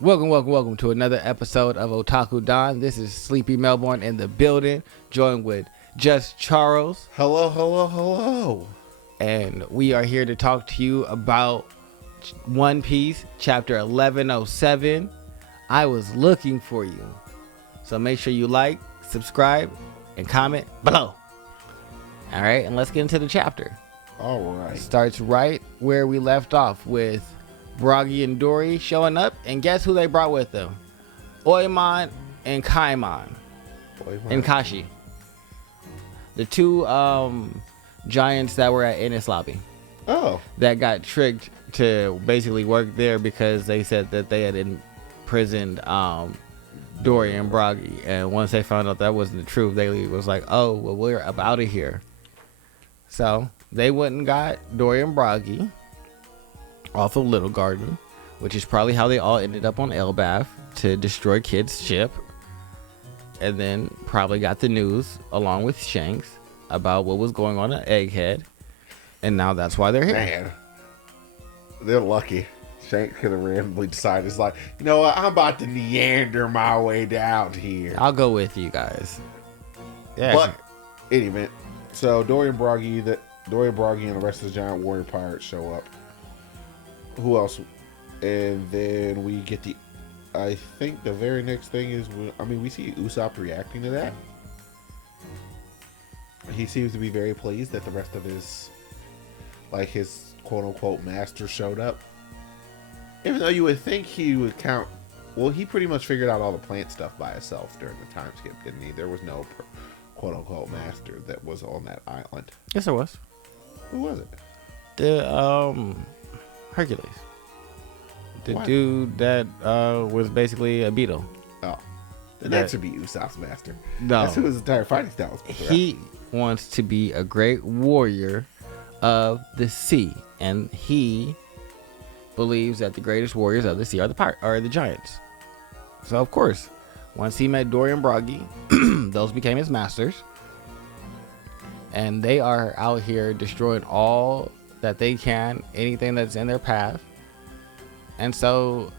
Welcome to another episode of Otaku Don. This is Sleepy Melbourne in the building, joined with Just Charles. Hello. And we are here to talk to you about One Piece, chapter 1107. I was looking for you. So make sure you like, subscribe, and comment below. All right, and let's get into the chapter. All right. It starts right where we left off with Bragi and Dory showing up, and guess who they brought with them? Oimon and Kaimon. And Kashi. The two giants that were at Enies Lobby. Oh. That got tricked to basically work there because they said that they had imprisoned Dory and Bragi. And once they found out that wasn't the truth, they was like, oh, well, we're up out of here. So they went and got Dory and Bragi off of Little Garden, which is probably how they all ended up on Elbaf to destroy Kid's ship, and then probably got the news along with Shanks about what was going on at Egghead, and now that's why they're here. Man, they're lucky. Shanks could have randomly decided, it's like, you know what, I'm about to neander my way down here. I'll go with you guys. Yeah. But, in any event, so Dory and Bragi and the rest of the giant warrior pirates show up. Who else? And then we get I think the very next thing is, we see Usopp reacting to that. He seems to be very pleased that the rest of his quote-unquote master showed up. Even though you would think he would count, well, he pretty much figured out all the plant stuff by himself during the time skip, didn't he? There was no quote-unquote master that was on that island. Yes, there was. Who was it? The Hercules. The What? dude that was basically a beetle. Oh. Then that should be Usopp's master. No. That's who his entire fighting style was. He wants to be a great warrior of the sea. And he believes that the greatest warriors of the sea are the giants. So, of course, once he met Dory and Bragi, those became his masters. And they are out here destroying all that they can, anything that's in their path. And so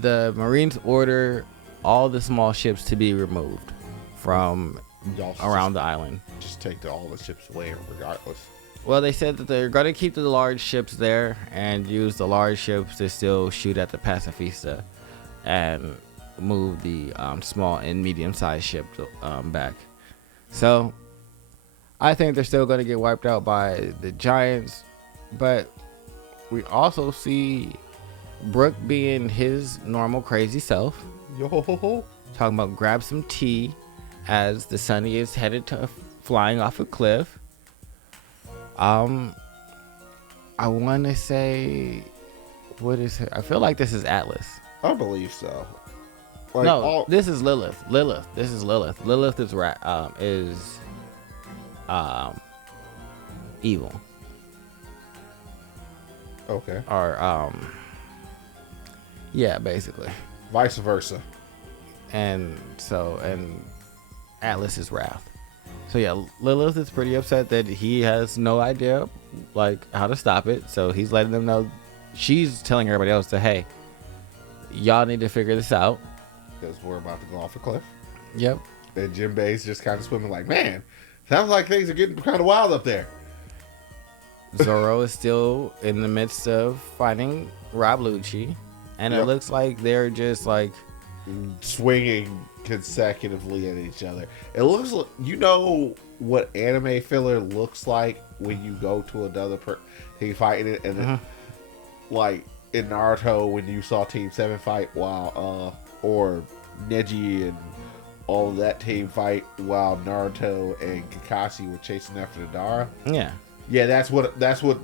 the Marines order all the small ships to be removed from around the island. Just take all the ships away regardless. Well, they said that they're going to keep the large ships there and use the large ships to still shoot at the Pacifista and move the small and medium-sized ship back. So I think they're still going to get wiped out by the giants. But we also see Brook being his normal crazy self. Yo. Talking about grab some tea as the Sunny is headed to flying off a cliff. I want to say, what is it? I feel like this is Atlas. I believe so. This is Lilith. This is Lilith. Lilith is evil. Okay. Or yeah, basically. Vice versa. And Atlas is Wrath. So yeah, Lilith is pretty upset that he has no idea how to stop it. So he's letting them know. She's telling everybody else that, hey, y'all need to figure this out. Because we're about to go off a cliff. Yep. And Jinbei's just kind of swimming like, man, sounds like things are getting kind of wild up there. Zoro is still in the midst of fighting Rob Lucci. And It looks like they're just swinging consecutively at each other. It looks like, you know what anime filler looks like when you go to another team fighting it, and like in Naruto when you saw Team 7 fight while or Neji and all of that team fight while Naruto and Kakashi were chasing after the Dara. Yeah, that's what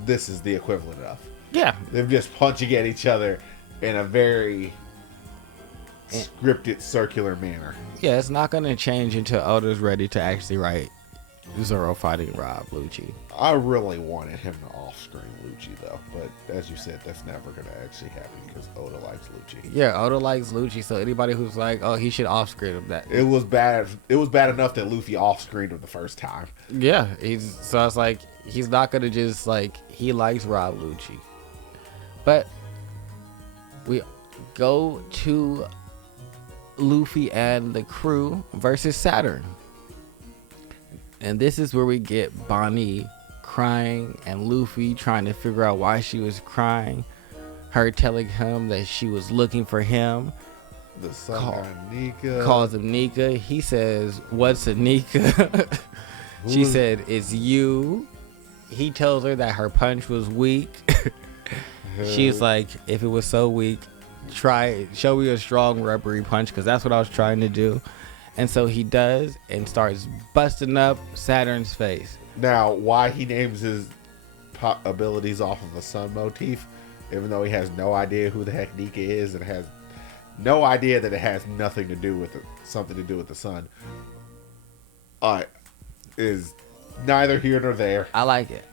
this is the equivalent of. Yeah, they're just punching at each other in a very scripted, circular manner. Yeah, it's not going to change until Oda's ready to actually write Zoro fighting Rob Lucci. I really wanted him to off-screen Lucci, though. But as you said, that's never going to actually happen because Oda likes Lucci. Yeah, Oda likes Lucci, so anybody who's like, oh, he should off-screen him, that. It was bad enough that Luffy off-screened him the first time. Yeah, so it's like, he's not going to just, he likes Rob Lucci. But we go to Luffy and the crew versus Saturn. And this is where we get Bonnie crying and Luffy trying to figure out why she was crying. Her telling him that she was looking for him. The son got Nika. Calls him Nika. He says, "What's a Nika?" She said, "It's you." He tells her that her punch was weak. She's like, "If it was so weak, show me a strong rubbery punch, because that's what I was trying to do." And so he does and starts busting up Saturn's face. Now, why he names his abilities off of a sun motif, even though he has no idea who the heck Nika is and has no idea that it has nothing to do with it, something to do with the sun, is neither here nor there. I like it.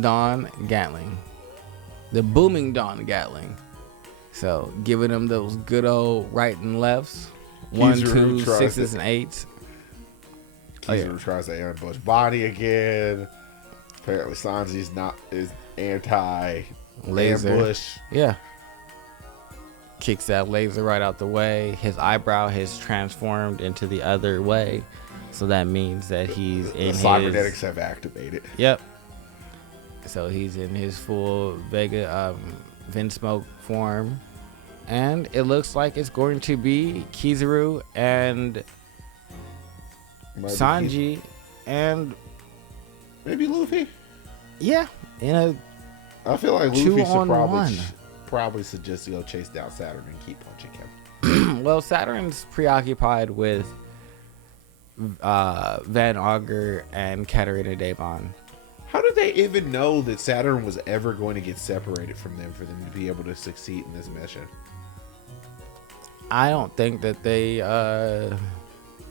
Dawn Gatling. The booming Dawn Gatling. So, giving him those good old right and lefts. 1, 2, 6s, and 8s. Kizaru tries to ambush Bonnie again. Apparently Sanji's is anti laser. Ambush. Yeah. Kicks that laser right out the way. His eyebrow has transformed into the other way. So that means that he's in his... cybernetics have activated. Yep. So he's in his full Vega Vinsmoke form. And it looks like it's going to be Kizaru and Sanji and maybe Luffy. Yeah, I feel like Luffy should should probably suggest to go chase down Saturn and keep punching him. Well, Saturn's preoccupied with Van Augur and Katarina Devon. How did they even know that Saturn was ever going to get separated from them for them to be able to succeed in this mission? I don't think that they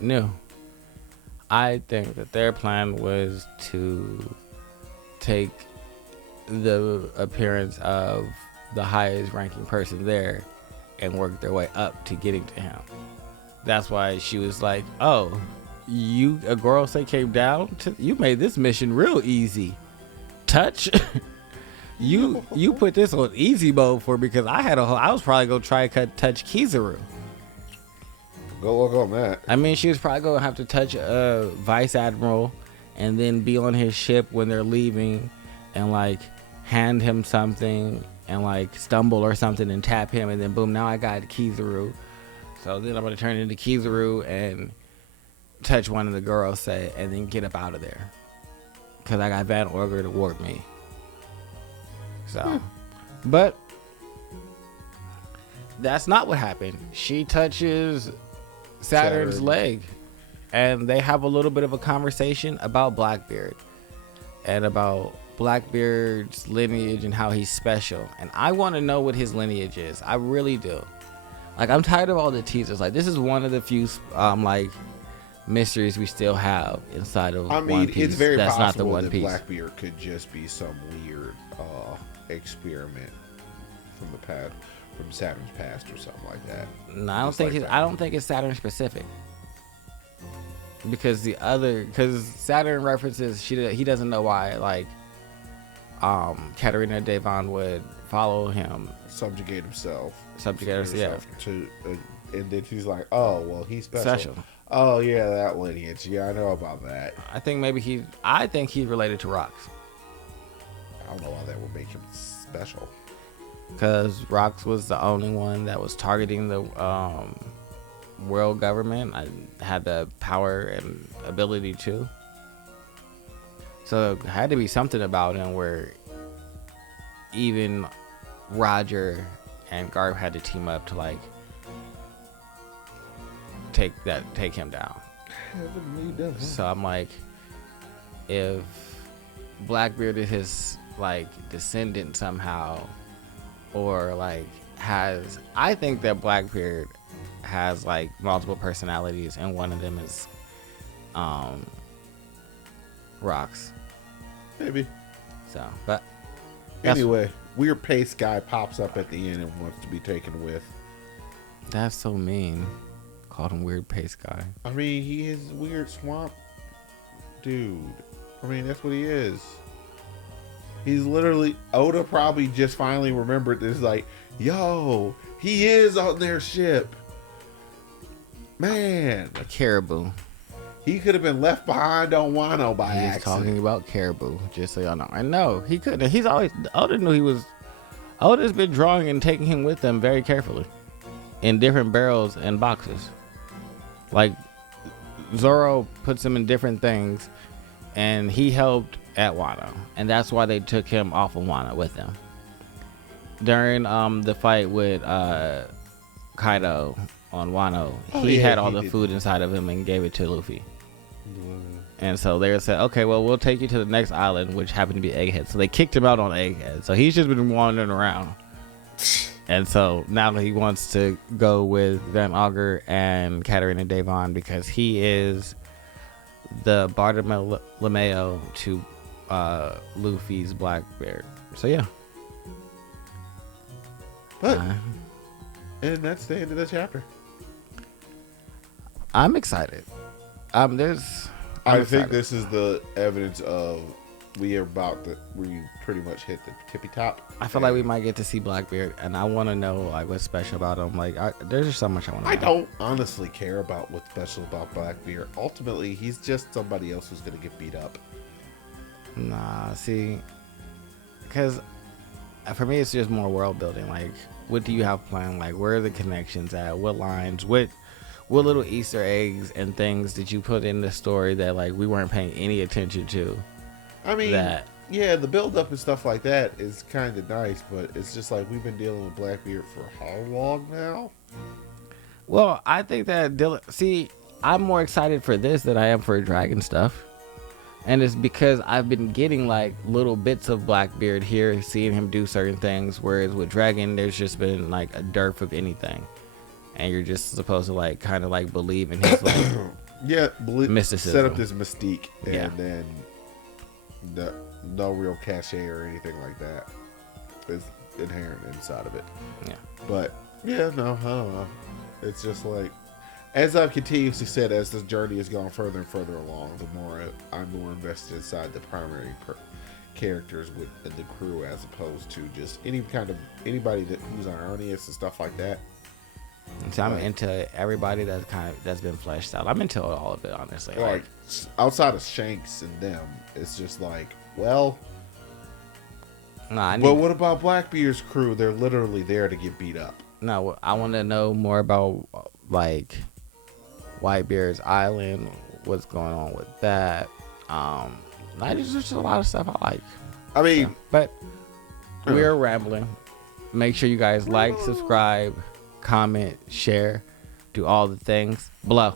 knew. I think that their plan was to take the appearance of the highest ranking person there and work their way up to getting to him. That's why she was like, "Oh, you a girl say came down to you made this mission real easy. Touch." You put this on easy mode for me, because I was probably gonna try to touch Kizaru. Go look on that. I mean, she was probably gonna have to touch a vice admiral, and then be on his ship when they're leaving, and like hand him something, and like stumble or something and tap him, and then boom, now I got Kizaru. So then I'm gonna turn into Kizaru and touch one of the girls, say, and then get up out of there, because I got Van Augur to warp me. So, but that's not what happened. She touches Saturn's leg, and they have a little bit of a conversation about Blackbeard and about Blackbeard's lineage and how he's special. And I want to know what his lineage is. I really do. Like, I'm tired of all the teasers. Like, this is one of the few like mysteries we still have inside of One Piece. It's very that's possible not the One that Piece. Blackbeard could just be some weird experiment from the past, from Saturn's past or something like that. No, I don't think it's Saturn specific. Because Saturn references he doesn't know why, like, Katarina Devon would follow him, subjugate herself to, and then she's like, "Oh, well, he's special. Oh yeah, that lineage. Yeah, I know about that." I think he's related to Rox. I don't know why that would make him special. Because Rox was the only one that was targeting the world government. I had the power and ability to. So it had to be something about him where even Roger and Garp had to team up to like take him down. So I'm like, if Blackbeard is his like descendant somehow, or like I think that Blackbeard has like multiple personalities, and one of them is Rox. Maybe. So, but anyway, weird pace guy pops up at the end and wants to be taken with. That's so mean. Called him weird pace guy. I mean, he is weird swamp dude. I mean, that's what he is. He's literally Oda probably just finally remembered this. Like, yo, he is on their ship. Man, A caribou. he could have been left behind on Wano by He's accident. talking about caribou, just so y'all know. I know he couldn't. He's always Oda knew he was. Oda's been drawing and taking him with him very carefully, in different barrels and boxes. Like Zoro puts him in different things, and he helped at Wano, and that's why they took him off of Wano with them. During the fight with Kaido on Wano, he had all the food inside of him and gave it to Luffy. And so they said, okay, well, we'll take you to the next island, which happened to be Egghead. So they kicked him out on Egghead. So he's just been wandering around. And so now he wants to go with Van Augur and Katarina Devon because he is the Bartolomeo to Luffy's Blackbeard. So yeah. But and that's the end of the chapter. I'm excited. I think this is the evidence of we pretty much hit the tippy top. I feel like we might get to see Blackbeard, and I want to know like what's special about him. Like, there's just so much I want to know. I don't honestly care about what's special about Blackbeard. Ultimately, he's just somebody else who's going to get beat up. Nah, see, because for me, it's just more world building. Like, what do you have planned? Like, where are the connections at? What lines? What little Easter eggs and things did you put in the story that like we weren't paying any attention to? I mean, yeah, the build up and stuff like that is kind of nice, but it's just like we've been dealing with Blackbeard for how long now? Well, I think that I'm more excited for this than I am for dragon stuff. And it's because I've been getting like little bits of Blackbeard here, seeing him do certain things, whereas with Dragon, there's just been like a dearth of anything. And you're just supposed to like kind of like believe in his like mysticism. Set up this mystique, and Yeah. then no real cachet or anything like that is inherent inside of it. Yeah. But yeah, no, I don't know. It's just like, as I've continuously said, as the journey has gone further and further along, the more I'm more invested inside the primary characters with the crew, as opposed to just anybody who's ironious and stuff like that. And so I'm into everybody that's been fleshed out. I'm into all of it, honestly. Like outside of Shanks and them, it's just like, well, but what about Blackbeard's crew? They're literally there to get beat up. No, I want to know more about like Whitebeard's Island. What's going on with that? There's just a lot of stuff I like. I mean, but we're rambling. Make sure you guys like, subscribe, comment, share, do all the things below.